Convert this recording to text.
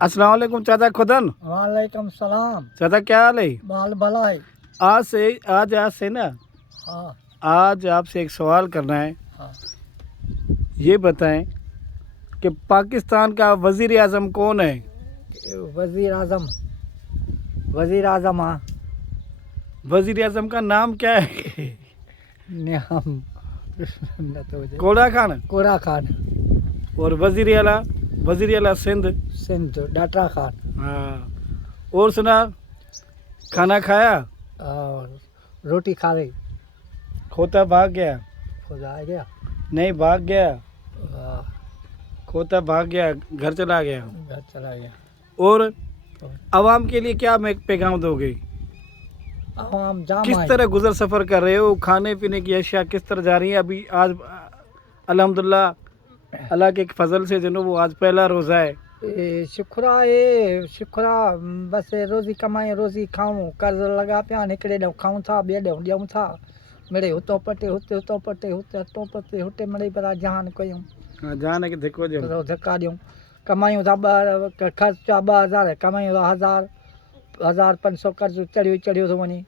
अस्सलाम वालेकुम चाचा खुदन। वालेकुम सलाम। चाचा क्या हाल है? बाल भला है। आज से ना हाँ आज आपसे एक सवाल करना है। हाँ। ये बताएं कि पाकिस्तान का वजीर आज़म कौन है? वजीर आजम। वजीर आजम हाँ। वजीर आज़म का नाम क्या है? नाम कोड़ा खान। कोरा खान। और वजीर आला सिंध। सिंध डाटा खान। हाँ। और सुना, खाना खाया? और रोटी खा रही। खोता भाग गया? खुदा आ गया। नहीं, भाग गया। हाँ, खोता भाग गया, घर चला गया। घर चला गया। और आवाम के लिए क्या मैं पैगाम दोगे? आवाम जाम किस आई। तरह गुजर सफ़र कर रहे हो? खाने पीने की अशिया किस तरह जा रही है? अभी आज अल्हम्दुलिल्लाह अल्लाह के फजल से जो वो आज पहला रोज़ा है। शुक्रा बस रोज़ी कमाई रोज़ी खाऊं। कर्ज लगा पिया हिकिड़े ॾेऊं खाऊं था, ॿिए ॾेऊं ॾियूं था। मिड़े हुतो पटे हुते, हुतो पटे हुते, हुतो पटे हुते, मिड़े पर जहान कयूं। हाँ, जान है कि देखो जो तो धक्का ॾियूं। कमायूं था ख़र्चा 2000, कमायूं था 1000 1500, कर्ज चढ़ियो थो वञे।